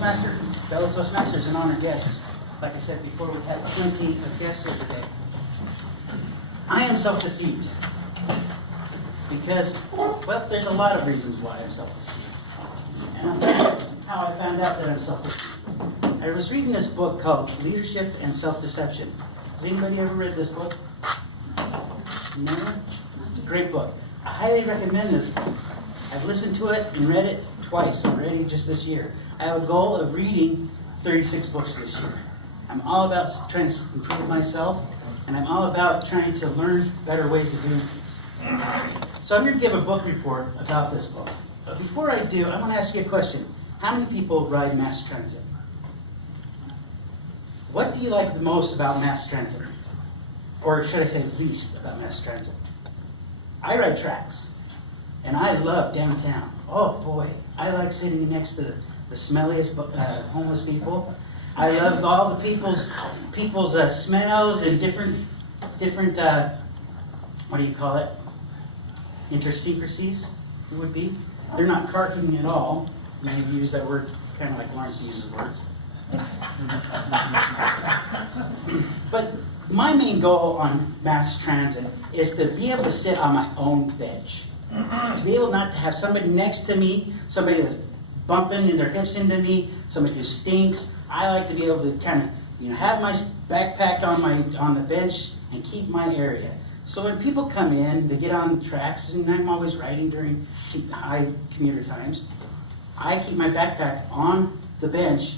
Toastmaster, fellow Toastmasters and honored guests. Like I said before, we've had plenty of guests here today. I am self-deceived because, well, there's a lot of reasons why I'm self-deceived. And I'll tell you how I found out that I'm self-deceived. I was reading this book called Leadership and Self-Deception. Has anybody ever read this book? No? It's a great book. I highly recommend this book. I've listened to it and read it twice already just this year. I have a goal of reading 36 books this year. I'm all about trying to improve myself, and I'm all about trying to learn better ways of doing things. So I'm going to give a book report about this book. But before I do, I want to ask you a question. How many people ride mass transit? What do you like the most about mass transit? Or should I say least about mass transit? I ride tracks, and I love downtown. Oh boy, I like sitting next to the smelliest homeless people. I love all the people's smells and different what do you call it? Idiosyncrasies, it would be. They're not carking at all. Many of you use that word kind of like Lawrence uses words. But my main goal on mass transit is to be able to sit on my own bench. To be able not to have somebody next to me, somebody that's bumping their hips into me, somebody who stinks. I like to be able to kind of, have my backpack on the bench and keep my area. So when people come in, they get on the tracks, and I'm always riding during high commuter times, I keep my backpack on the bench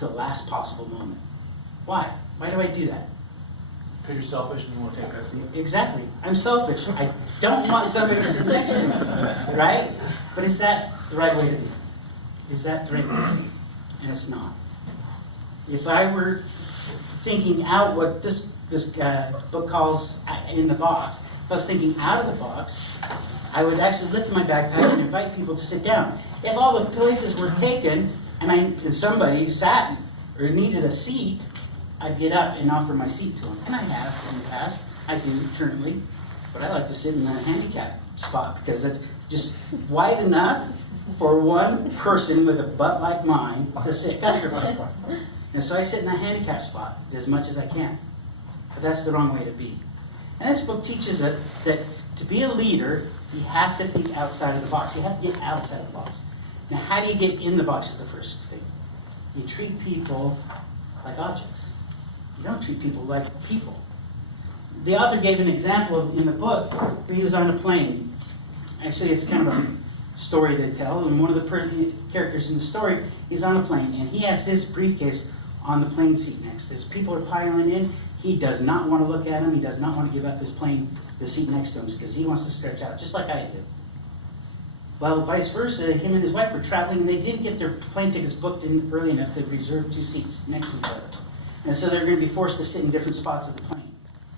to the last possible moment. Why? Why do I do that? Because you're selfish and you want to take that seat. Exactly. I'm selfish. I don't want somebody to sit next to me, right? But is that the right way to be? Is that the right way to be? And it's not. If I were thinking out what this book calls in the box, if I was thinking out of the box, I would actually lift my backpack and invite people to sit down. If all the places were taken and somebody sat or needed a seat, I'd get up and offer my seat to them. And I have in the past. I do currently. But I like to sit in the handicap spot because it's just wide enough for one person with a butt like mine to sit comfortably. And so I sit in the handicap spot as much as I can. But that's the wrong way to be. And this book teaches that to be a leader, you have to think outside of the box. You have to get outside of the box. Now, how do you get in the box is the first thing. You treat people like objects. You don't treat people like people. The author gave an example in the book where he was on a plane. Actually, it's kind of a story they tell, and one of the characters in the story is on a plane, and he has his briefcase on the plane seat next. As people are piling in, he does not want to look at him. He does not want to give up the seat next to him, because he wants to stretch out, just like I do. Well, vice versa, him and his wife were traveling, and they didn't get their plane tickets booked in early enough to reserve 2 seats next to each other. And so they're going to be forced to sit in different spots of the plane.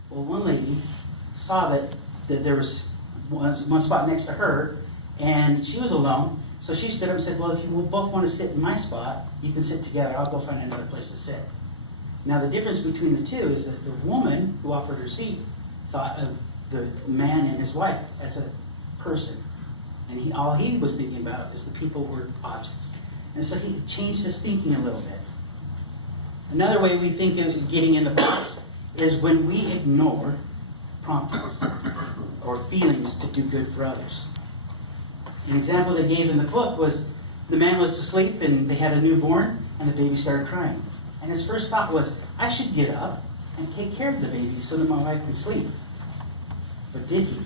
Well, one lady saw that there was one spot next to her, and she was alone. So she stood up and said, well, if you both want to sit in my spot, you can sit together. I'll go find another place to sit. Now, the difference between the two is that the woman who offered her seat thought of the man and his wife as a person. And all he was thinking about is the people were objects. And so he changed his thinking a little bit. Another way we think of getting in the box is when we ignore promptings or feelings to do good for others. An example they gave in the book was the man was asleep and they had a newborn and the baby started crying. And his first thought was, I should get up and take care of the baby so that my wife can sleep. But did he?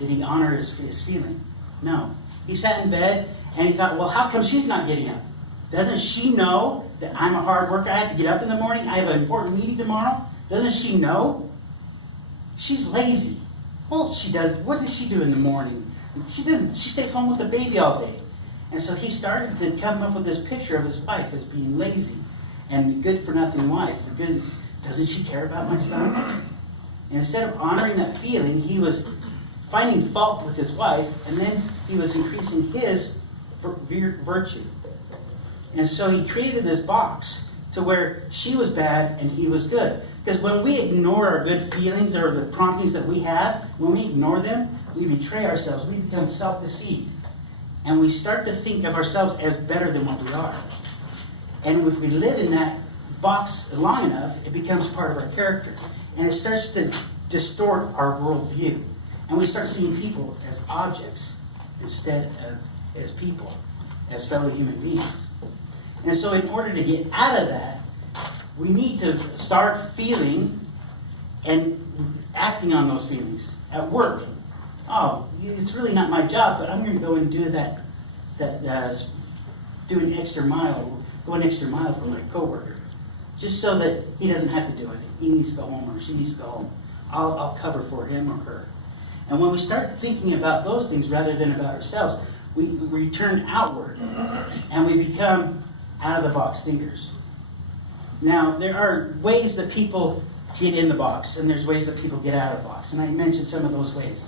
Did he honor his feeling? No. He sat in bed and he thought, well, how come she's not getting up? Doesn't she know that I'm a hard worker? I have to get up in the morning. I have an important meeting tomorrow. Doesn't she know? She's lazy. Well, she does. What does she do in the morning? She doesn't. She stays home with the baby all day. And so he started to come up with this picture of his wife as being lazy and good-for-nothing wife. Doesn't she care about my son? And instead of honoring that feeling, he was finding fault with his wife, and then he was increasing his virtue. And so he created this box to where she was bad and he was good. Because when we ignore our good feelings or the promptings that we have, when we ignore them, we betray ourselves. We become self-deceived. And we start to think of ourselves as better than what we are. And if we live in that box long enough, it becomes part of our character. And it starts to distort our worldview. And we start seeing people as objects instead of as people, as fellow human beings. And so in order to get out of that, we need to start feeling and acting on those feelings at work. Oh, it's really not my job, but I'm going to go and do do an extra mile, go an extra mile for my coworker, just so that he doesn't have to do it. He needs to go home or she needs to go home. I'll cover for him or her. And when we start thinking about those things rather than about ourselves, we turn outward and we become out of the box thinkers. Now, there are ways that people get in the box, and there's ways that people get out of the box. And I mentioned some of those ways.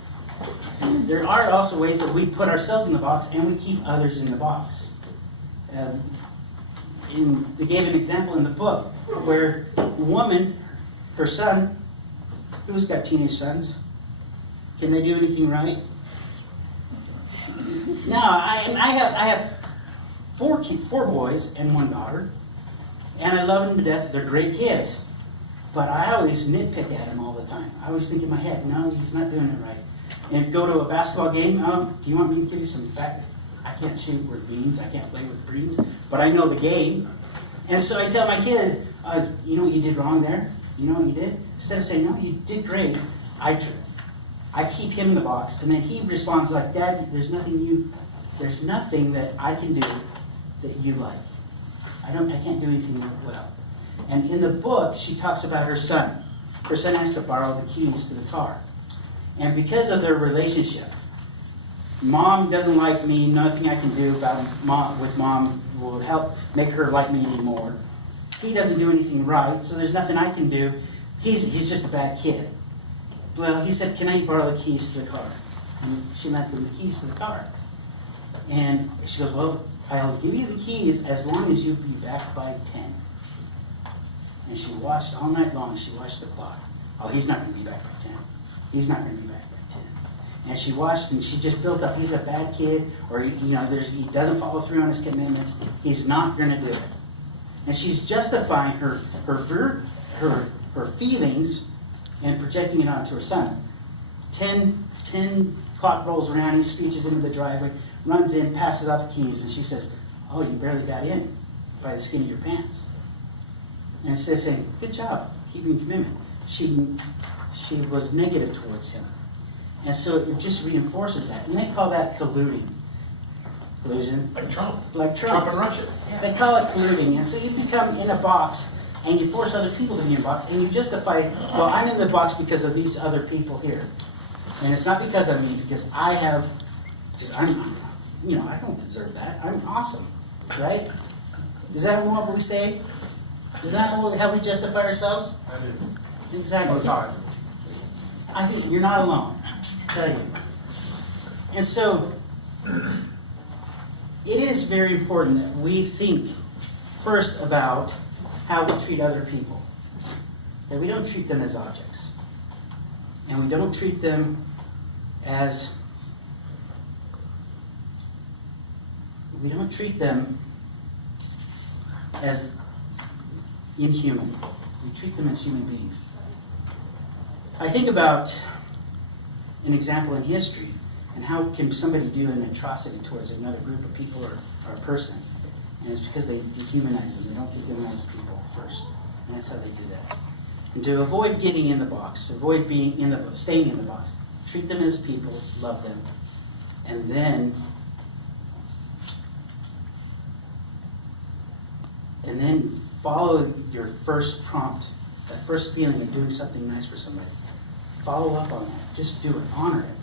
There are also ways that we put ourselves in the box and we keep others in the box. They gave an example in the book where a woman, her son, who's got teenage sons? Can they do anything right? No, I have four boys and one daughter, and I love them to death. They're great kids, but I always nitpick at them all the time. I always think in my head, no, he's not doing it right. And go to a basketball game. Oh, do you want me to give you some fact? I can't shoot with beans. I can't play with greens, but I know the game. And so I tell my kid, you know what you did wrong there? You know what you did? Instead of saying, no, you did great, I keep him in the box, and then he responds like, Dad, there's nothing that I can do that you like. I can't do anything well. And in the book, she talks about her son. Her son has to borrow the keys to the car. And because of their relationship, Mom doesn't like me, nothing I can do with mom will help make her like me anymore. He doesn't do anything right, so there's nothing I can do. He's just a bad kid. Well, he said, can I borrow the keys to the car? And she lent him the keys to the car. And she goes, well, I'll give you the keys as long as you be back by 10. And she watched all night long. She watched the clock. Oh, he's not going to be back by 10. He's not going to be back by 10. And she watched, and she just built up, he's a bad kid, or he doesn't follow through on his commitments. He's not going to do it. And she's justifying her feelings and projecting it onto her son. 10 clock rolls around, he screeches into the driveway, runs in, passes out the keys, and she says, oh, you barely got in by the skin of your pants. And instead of saying, good job, keeping commitment, she was negative towards him. And so it just reinforces that. And they call that colluding. Collusion. Like Trump. Like Trump. Trump and Russia. Yeah. They call it colluding. And so you become in a box, and you force other people to be in a box, and you justify, well, I'm in the box because of these other people here. And it's not because of me, because I don't deserve that. I'm awesome, right? Is that what we say? Is that how we justify ourselves? That is. Exactly. All the time. I think you're not alone, I tell you. And so, it is very important that we think first about how we treat other people. That we don't treat them as objects. And we don't treat them as inhuman. We treat them as human beings. I think about an example in history and how can somebody do an atrocity towards another group of people or a person. And it's because they dehumanize them. They don't think them as people first. And that's how they do that. And to avoid getting in the box, avoid staying in the box, treat them as people, love them, and then follow your first prompt, that first feeling of doing something nice for somebody. Follow up on that. Just do it. Honor it.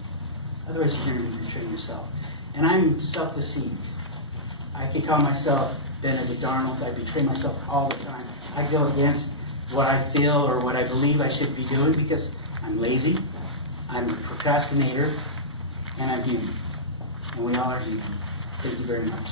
Otherwise, you're going to be betraying yourself. And I'm self-deceived. I can call myself Benedict Arnold. I betray myself all the time. I go against what I feel or what I believe I should be doing because I'm lazy, I'm a procrastinator, and I'm human. And we all are human. Thank you very much.